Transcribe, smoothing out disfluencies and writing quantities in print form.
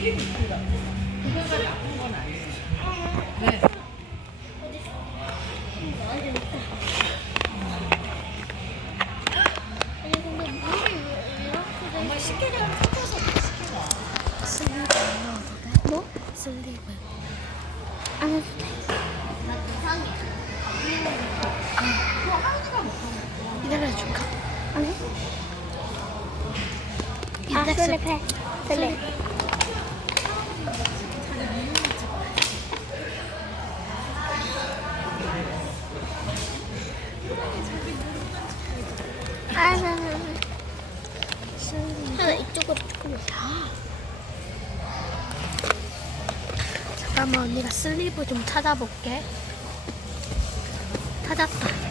네. 아니 근데 물이 왜 이렇게 돼? 정말 쉽게 그냥 섞어서 시키나. 슬립을 안 넣어도 돼? 뭐? 슬립을 안 해도 돼? 나 이상해. 그거 하은이가 못하는 기다려줄까? 아니? 슬립해. 슬립. 하나 이쪽으로 조금. 잠깐만 언니가 슬리브 좀 찾아볼게. 찾았다.